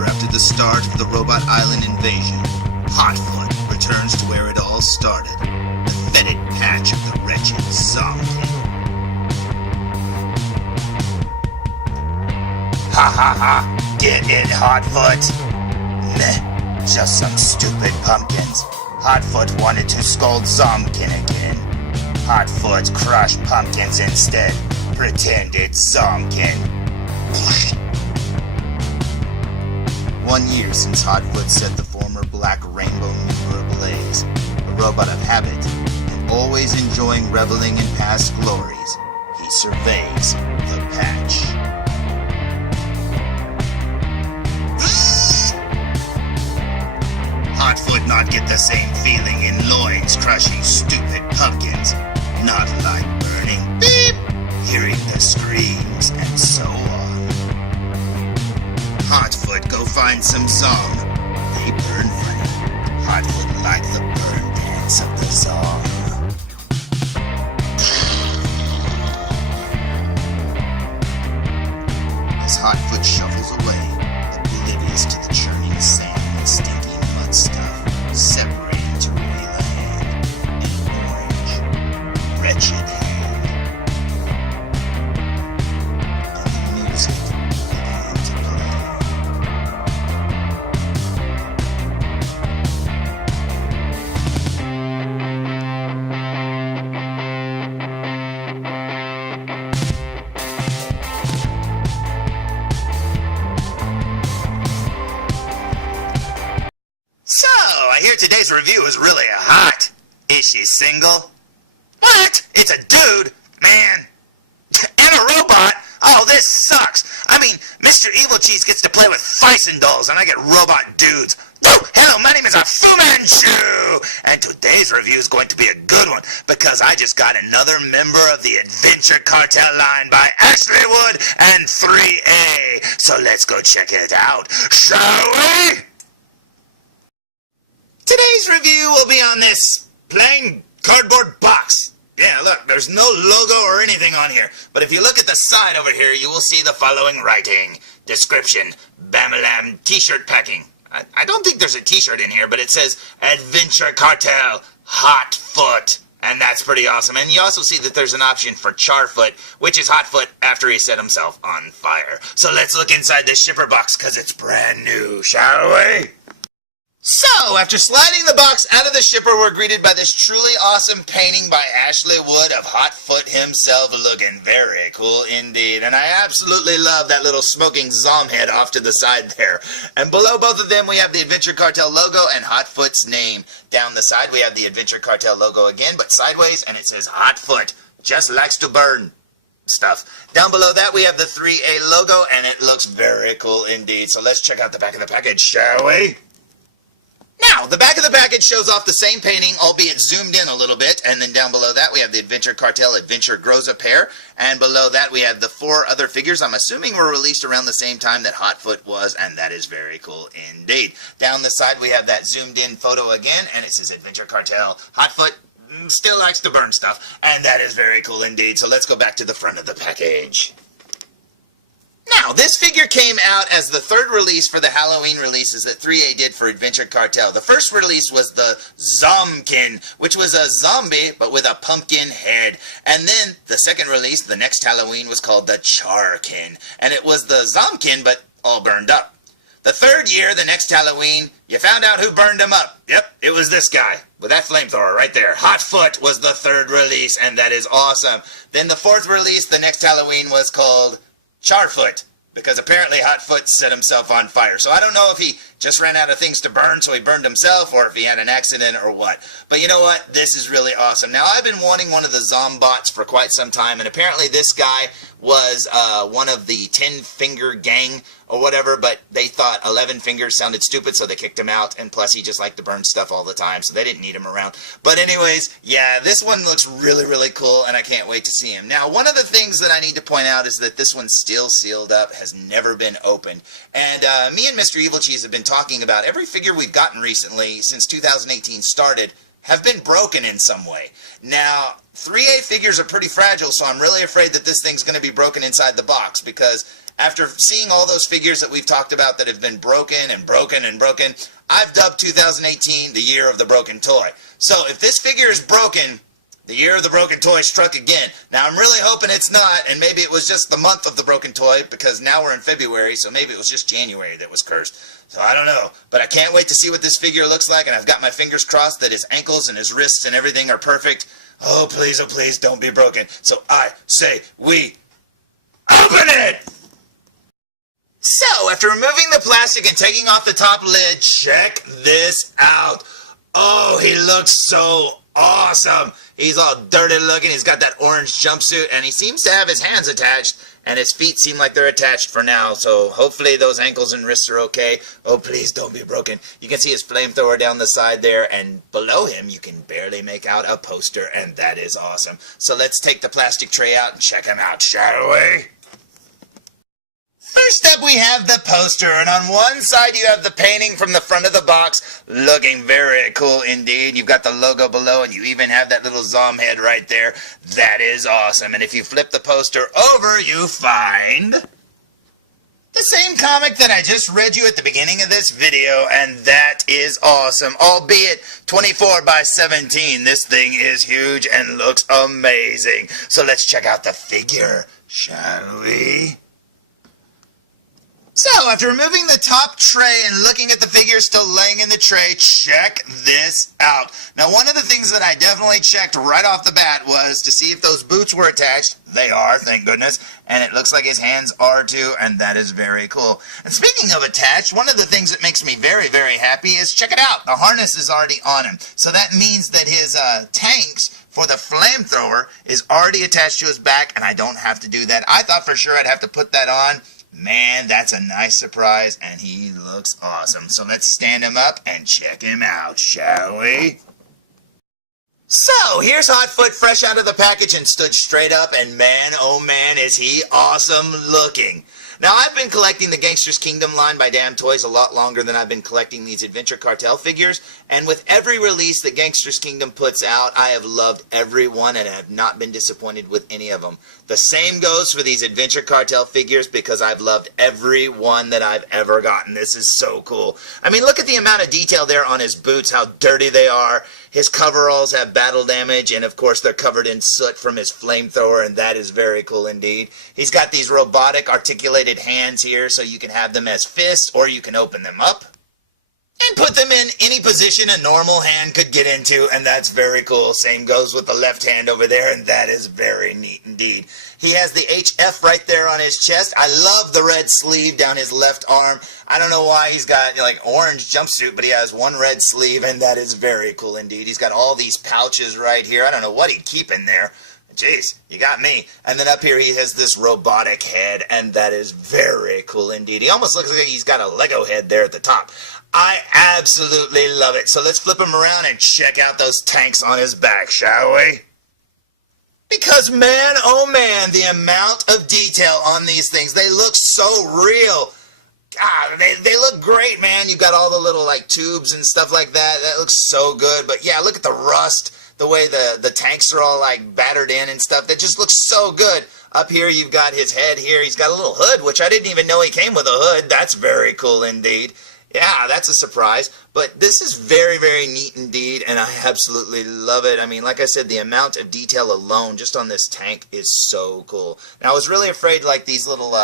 year after the start of the Robot Island invasion, Hot-Foot returns to where it all started, the fetid patch of the wretched zombie. Ha ha ha! Get it, Hot-Foot! Meh, just some stupid pumpkins. Hot-Foot wanted to scold Zomkin again. Hot-Foot crushed pumpkins instead. Pretend it's Zomkin. 1 year since Hot-Foot set the former Black Rainbow Mover ablaze, a robot of habit, and always enjoying reveling in past glories, he surveys the patch. Hot-Foot not get the same feeling in loins crushing stupid pumpkins. Not like burning beep, hearing the screams, and so on. Hot-Foot go find some Zom. They burn funny. Hot-Foot like the burn dance of the Zom. As Hot-Foot shuffles away, oblivious to the churning sand and stinking mud stuff, separating to reveal a hand, an orange, wretched hand. And the music began to play. So, I hear today's review is really hot. Is she single? What? It's a dude? Man. And a robot? Oh, this sucks. I mean, Mr. Evilcheese gets to play with Fison dolls, and I get robot dudes. Oh, hello, my name is Fu Manchu, and today's review is going to be a good one, because I just got another member of the Adventure Kartel line by Ashley Wood and 3A. So let's go check it out, shall we? Today's review will be on this plain cardboard box. Yeah, look, there's no logo or anything on here. But if you look at the side over here, you will see the following writing. Description, Bamalam t-shirt packing. I don't think there's a t-shirt in here, but it says Adventure Kartel Hot-Foot. And that's pretty awesome. And you also see that there's an option for Charfoot, which is Hot-Foot after he set himself on fire. So let's look inside this shipper box, because it's brand new, shall we? So, after sliding the box out of the shipper, we're greeted by this truly awesome painting by Ashley Wood of Hot-Foot himself, looking very cool indeed. And I absolutely love that little smoking Zom head off to the side there. And below both of them, we have the Adventure Kartel logo and Hot-Foot's name. Down the side, we have the Adventure Kartel logo again, but sideways, and it says Hot-Foot. Just likes to burn stuff. Down below that, we have the 3A logo, and it looks very cool indeed. So let's check out the back of the package, shall we? Now, the back of the package shows off the same painting, albeit zoomed in a little bit, and then down below that we have the Adventure Kartel Adventure Grows a Pair, and below that we have the 4 other figures I'm assuming were released around the same time that Hot-Foot was, and that is very cool indeed. Down the side we have that zoomed in photo again, and it says Adventure Kartel Hot-Foot still likes to burn stuff, and that is very cool indeed. So let's go back to the front of the package. Now, this figure came out as the 3rd release for the Halloween releases that 3A did for Adventure Kartel. The first release was the Zomkin, which was a zombie, but with a pumpkin head. And then, the 2nd release, the next Halloween, was called the Charkin. And it was the Zomkin, but all burned up. The 3rd year, the next Halloween, you found out who burned him up. Yep, it was this guy, with that flamethrower right there. Hot-Foot was the 3rd release, and that is awesome. Then the 4th release, the next Halloween, was called Charfoot, because apparently Hot-Foot set himself on fire. So I don't know if he just ran out of things to burn, so he burned himself, or if he had an accident or what. But you know what? This is really awesome. Now, I've been wanting one of the Zombots for quite some time, and apparently this guy was one of the 10-finger gang or whatever, but they thought 11 fingers sounded stupid, so they kicked him out, and plus he just liked to burn stuff all the time, so they didn't need him around. But anyways, yeah, this one looks really, really cool, and I can't wait to see him. Now, one of the things that I need to point out is that this one's still sealed up, has never been opened. And me and Mr. Evilcheese have been talking about every figure we've gotten recently, since 2018 started, have been broken in some way. Now, 3A figures are pretty fragile, so I'm really afraid that this thing's going to be broken inside the box, because after seeing all those figures that we've talked about that have been broken and broken and broken, I've dubbed 2018 the year of the broken toy. So if this figure is broken, the year of the broken toy struck again. Now I'm really hoping it's not, and maybe it was just the month of the broken toy, because now we're in February, so maybe it was just January that was cursed. So I don't know, but I can't wait to see what this figure looks like, and I've got my fingers crossed that his ankles and his wrists and everything are perfect. Oh please, don't be broken. So I say we open it! So, after removing the plastic and taking off the top lid, check this out. Oh, he looks so awesome. He's all dirty looking. He's got that orange jumpsuit, and he seems to have his hands attached, and his feet seem like they're attached for now. So, hopefully those ankles and wrists are okay. Oh, please don't be broken. You can see his flamethrower down the side there, and below him you can barely make out a poster, and that is awesome. So, let's take the plastic tray out and check him out, shall we? First up, we have the poster, and on one side you have the painting from the front of the box, looking very cool indeed. You've got the logo below, and you even have that little Zom head right there. That is awesome. And if you flip the poster over, you find the same comic that I just read you at the beginning of this video, and that is awesome. Albeit 24 by 17, this thing is huge and looks amazing. So let's check out the figure, shall we? So, after removing the top tray and looking at the figure still laying in the tray, check this out. Now, one of the things that I definitely checked right off the bat was to see if those boots were attached. They are, thank goodness. And it looks like his hands are too, and that is very cool. And speaking of attached, one of the things that makes me very, very happy is, check it out, the harness is already on him. So that means that his tanks for the flamethrower is already attached to his back, and I don't have to do that. I thought for sure I'd have to put that on. Man, that's a nice surprise, and he looks awesome. So let's stand him up and check him out, shall we? So, here's Hot-Foot fresh out of the package and stood straight up, and man, oh man, is he awesome looking. Now, I've been collecting the Gangster's Kingdom line by Damn Toys a lot longer than I've been collecting these Adventure Kartel figures, and with every release that Gangster's Kingdom puts out, I have loved every one and have not been disappointed with any of them. The same goes for these Adventure Kartel figures because I've loved every one that I've ever gotten. This is so cool. I mean, look at the amount of detail there on his boots, how dirty they are. His coveralls have battle damage, and of course they're covered in soot from his flamethrower, and that is very cool indeed. He's got these robotic articulated hands here, so you can have them as fists, or you can open them up and put them in any position a normal hand could get into, and that's very cool. Same goes with the left hand over there, and that is very neat indeed. He has the HF right there on his chest. I love the red sleeve down his left arm. I don't know why he's got like orange jumpsuit, but he has one red sleeve, and that is very cool indeed. He's got all these pouches right here. I don't know what he'd keep in there. Jeez, you got me. And then up here he has this robotic head, and that is very cool indeed. He almost looks like he's got a Lego head there at the top. I absolutely love it. So let's flip him around and check out those tanks on his back, shall we? Because man, oh man, the amount of detail on these things, they look so real. God, they look great, man. You've got all the little like tubes and stuff like that. That looks so good. But yeah, look at the rust, the way the tanks are all like battered in and stuff. That just looks so good. Up here you've got his head here. He's got a little hood, which I didn't even know he came with a hood. That's very cool indeed. Yeah, that's a surprise. But this is very, very neat indeed, and I absolutely love it. I mean, like I said, the amount of detail alone just on this tank is so cool. Now, I was really afraid, like, these little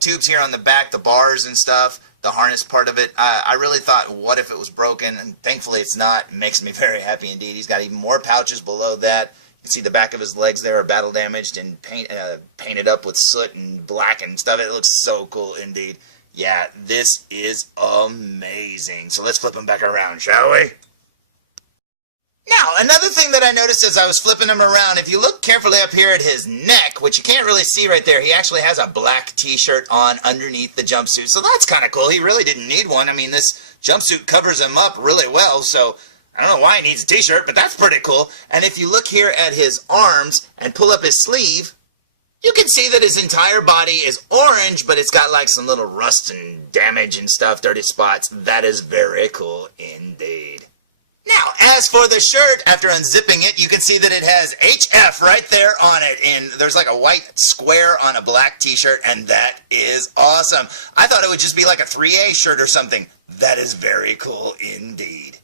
tubes here on the back, the bars and stuff, the harness part of it, I really thought, what if it was broken? And thankfully it's not. It makes me very happy indeed. He's got even more pouches below that. You can see the back of his legs there are battle damaged and painted up with soot and black and stuff. It looks so cool indeed. Yeah, this is amazing. So let's flip him back around, shall we? Now, another thing that I noticed as I was flipping him around, if you look carefully up here at his neck, which you can't really see right there, he actually has a black t-shirt on underneath the jumpsuit. So that's kind of cool. He really didn't need one. I mean, this jumpsuit covers him up really well, so I don't know why he needs a t-shirt, but that's pretty cool. And if you look here at his arms and pull up his sleeve, you can see that his entire body is orange, but it's got like some little rust and damage and stuff, dirty spots. That is very cool indeed. Now, as for the shirt, after unzipping it, you can see that it has HF right there on it, and there's like a white square on a black t-shirt, and that is awesome. I thought it would just be like a 3A shirt or something. That is very cool indeed.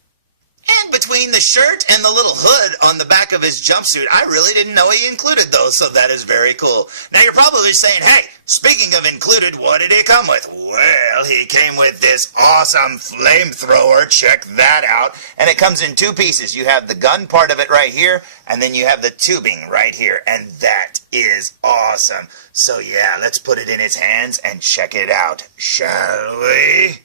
And between the shirt and the little hood on the back of his jumpsuit, I really didn't know he included those, so that is very cool. Now you're probably saying, hey, speaking of included, what did he come with? Well, he came with this awesome flamethrower. Check that out. And it comes in two pieces. You have the gun part of it right here, and then you have the tubing right here, and that is awesome. So yeah, let's put it in his hands and check it out, shall we?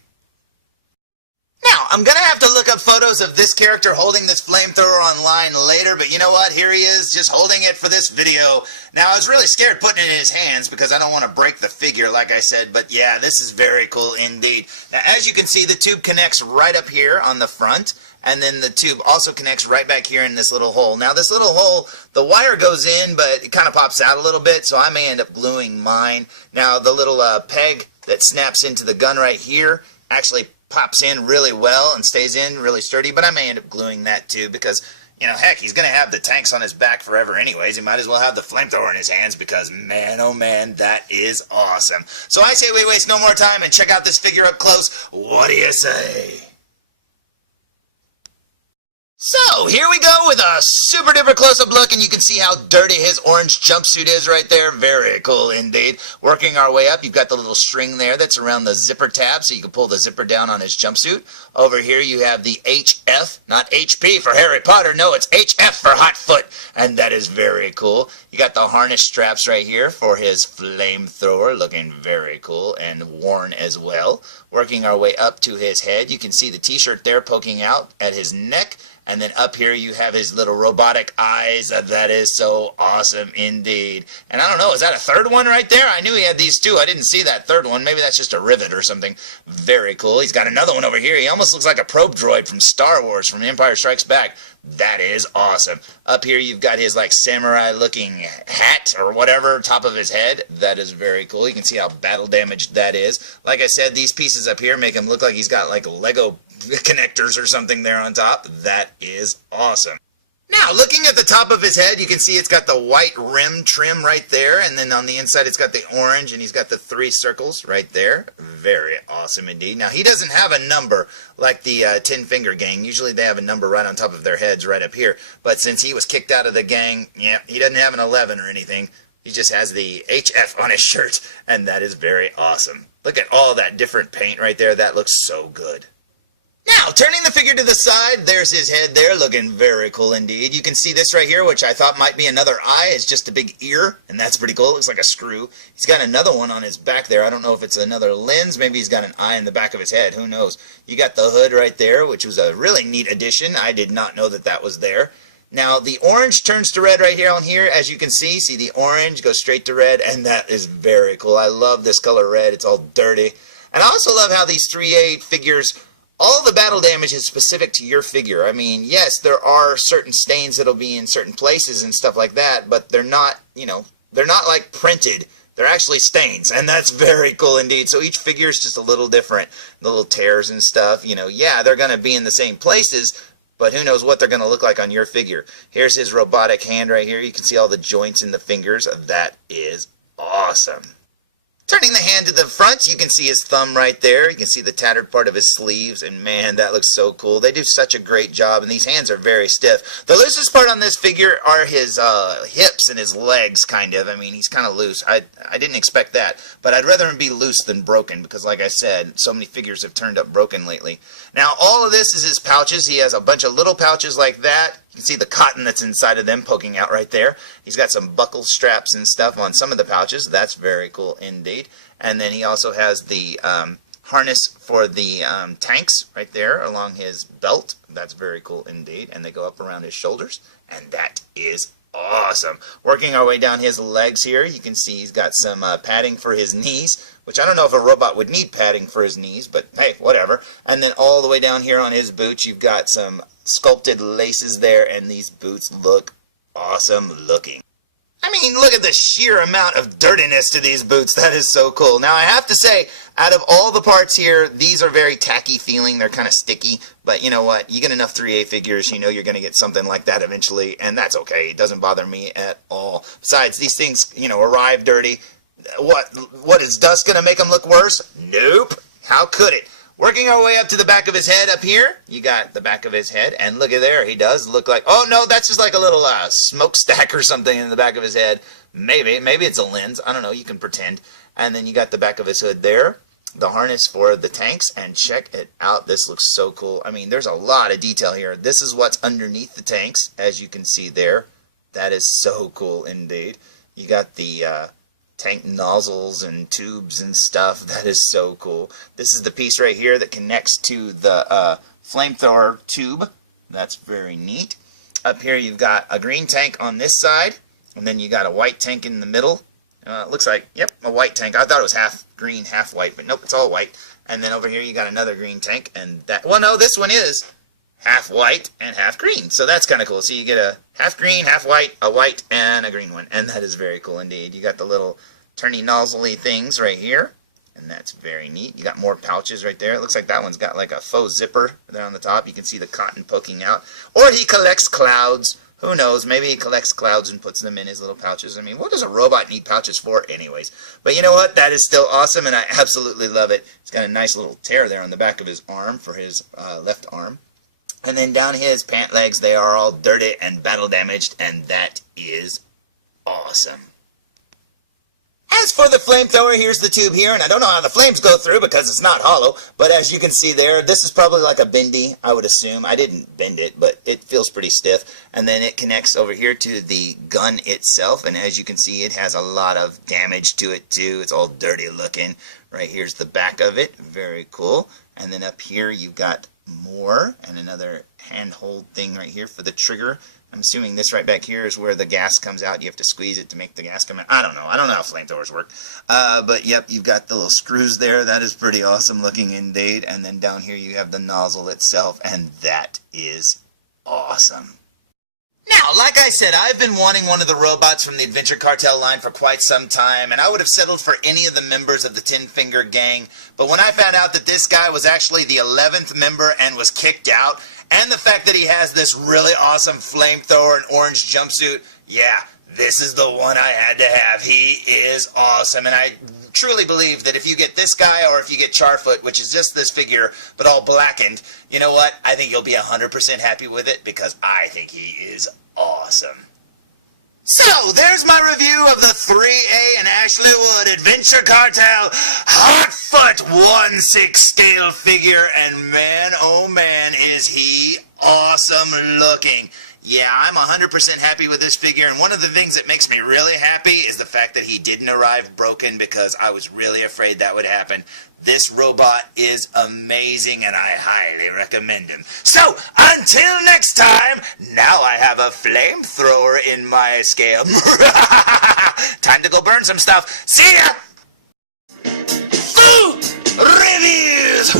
Now, I'm going to have to look up photos of this character holding this flamethrower online later, but you know what? Here he is, just holding it for this video. Now, I was really scared putting it in his hands because I don't want to break the figure, like I said, but yeah, this is very cool indeed. Now, as you can see, the tube connects right up here on the front, and then the tube also connects right back here in this little hole. Now, this little hole, the wire goes in, but it kind of pops out a little bit, so I may end up gluing mine. Now, the little peg that snaps into the gun right here actually pops in really well and stays in really sturdy, but I may end up gluing that too because, you know, heck, he's going to have the tanks on his back forever anyways. He might as well have the flamethrower in his hands because, man, oh man, that is awesome. So I say we waste no more time and check out this figure up close. What do you say? So, here we go with a super duper close-up look, and you can see how dirty his orange jumpsuit is right there. Very cool indeed. Working our way up, you've got the little string there that's around the zipper tab, so you can pull the zipper down on his jumpsuit. Over here you have the HF, not HP for Harry Potter, no, it's HF for Hot-Foot, and that is very cool. You got the harness straps right here for his flamethrower, looking very cool and worn as well. Working our way up to his head, you can see the t-shirt there poking out at his neck. And then up here you have his little robotic eyes. That is so awesome indeed. And I don't know, is that a third one right there? I knew he had these two. I didn't see that third one. Maybe that's just a rivet or something. Very cool. He's got another one over here. He almost looks like a probe droid from Star Wars, from Empire Strikes Back. That is awesome. Up here you've got his like samurai looking hat or whatever top of his head. That is very cool. You can see how battle damaged that is. Like I said, these pieces up here make him look like he's got like Lego connectors or something there on top. That is awesome. Now, looking at the top of his head, you can see it's got the white rim trim right there, and then on the inside it's got the orange, and he's got the 3 circles right there. Very awesome indeed. Now, he doesn't have a number like the Tin Finger Gang. Usually they have a number right on top of their heads right up here, but since he was kicked out of the gang, yeah, he doesn't have an 11 or anything. He just has the HF on his shirt, and that is very awesome. Look at all that different paint right there. That looks so good. Now, turning the figure to the side, there's his head there, looking very cool indeed. You can see this right here, which I thought might be another eye. It's just a big ear, and that's pretty cool. It looks like a screw. He's got another one on his back there. I don't know if it's another lens. Maybe he's got an eye in the back of his head. Who knows? You got the hood right there, which was a really neat addition. I did not know that that was there. Now, the orange turns to red right here on here. As you can see the orange goes straight to red, and that is very cool. I love this color red. It's all dirty. And I also love how these 3A figures, all the battle damage is specific to your figure. I mean, yes, there are certain stains that'll be in certain places and stuff like that, but they're not, you know, they're not like printed. They're actually stains, and that's very cool indeed. So each figure is just a little different. The little tears and stuff, you know, yeah, they're going to be in the same places, but who knows what they're going to look like on your figure. Here's his robotic hand right here. You can see all the joints in the fingers. That is awesome. Turning the hand to the front, you can see his thumb right there. You can see the tattered part of his sleeves, and man, that looks so cool. They do such a great job, and these hands are very stiff. The loosest part on this figure are his hips and his legs, kind of. I mean, he's kind of loose. I didn't expect that, but I'd rather him be loose than broken, because like I said, so many figures have turned up broken lately. Now, all of this is his pouches. He has a bunch of little pouches like that. You can see the cotton that's inside of them poking out right there. He's got some buckle straps and stuff on some of the pouches. That's very cool indeed. And then he also has the harness for the tanks right there along his belt. That's very cool indeed. And they go up around his shoulders. And that is awesome. Working our way down his legs here, you can see he's got some padding for his knees, which I don't know if a robot would need padding for his knees, but hey, whatever. And then all the way down here on his boots, you've got some sculpted laces there, and these boots look awesome looking. I mean, look at the sheer amount of dirtiness to these boots. That is so cool. Now, I have to say, out of all the parts here, these are very tacky feeling. They're kind of sticky. But you know what? You get enough 3A figures, you know you're going to get something like that eventually. And that's okay. It doesn't bother me at all. Besides, these things, you know, arrive dirty. What is dust going to make them look worse? Nope. How could it? Working our way up to the back of his head up here, you got the back of his head, and look at there, he does look like, oh no, that's just like a little smokestack or something in the back of his head. Maybe it's a lens, I don't know, you can pretend. And then you got the back of his hood there, the harness for the tanks, and check it out, this looks so cool. I mean, there's a lot of detail here. This is what's underneath the tanks, as you can see there. That is so cool indeed. You got the tank nozzles and tubes and stuff. That is so cool. This is the piece right here that connects to the flamethrower tube. That's very neat. Up here you've got a green tank on this side, and then you got a white tank in the middle. It looks like, yep, a white tank. I thought it was half green, half white, but nope, it's all white. And then over here you got another green tank, and that, well no, this one is half white and half green. So that's kind of cool. So you get a half green, half white, a white, and a green one. And that is very cool indeed. You got the little turny nozzly things right here. And that's very neat. You got more pouches right there. It looks like that one's got like a faux zipper there on the top. You can see the cotton poking out. Or he collects clouds. Who knows? Maybe he collects clouds and puts them in his little pouches. I mean, what does a robot need pouches for anyways? But you know what? That is still awesome, and I absolutely love it. It's got a nice little tear there on the back of his arm for his left arm. And then down his pant legs, they are all dirty and battle damaged, and that is awesome. As for the flamethrower, here's the tube here, and I don't know how the flames go through because it's not hollow, but as you can see there, this is probably like a bendy, I would assume. I didn't bend it, but it feels pretty stiff. And then it connects over here to the gun itself, and as you can see, it has a lot of damage to it too. It's all dirty looking. Right here's the back of it. Very cool. And then up here, you've got more, and another handhold thing right here for the trigger. I'm assuming this right back here is where the gas comes out. You have to squeeze it to make the gas come out. I don't know how flamethrowers work. But yep, you've got the little screws there. That is pretty awesome looking indeed. And then down here you have the nozzle itself, and that is awesome. Now, like I said, I've been wanting one of the robots from the Adventure Kartel line for quite some time, and I would have settled for any of the members of the Ten Finger Gang. But when I found out that this guy was actually the 11th member and was kicked out, and the fact that he has this really awesome flamethrower and orange jumpsuit, yeah, this is the one I had to have. He is awesome, and I truly believe that if you get this guy or if you get Charfoot, which is just this figure but all blackened, you know what? I think you'll be 100% happy with it because I think he is awesome. So, there's my review of the 3A and Ashley Wood Adventure Kartel Hot-Foot 1/6 scale figure, and man, oh man, is he awesome looking. Yeah, I'm 100% happy with this figure, and one of the things that makes me really happy is the fact that he didn't arrive broken because I was really afraid that would happen. This robot is amazing, and I highly recommend him. So, until next time, now I have a flamethrower in my scale. Time to go burn some stuff. See ya! Food reviews!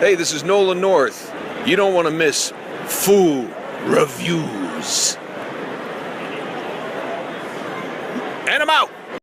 Hey, this is Nolan North. You don't want to miss Food Reviews.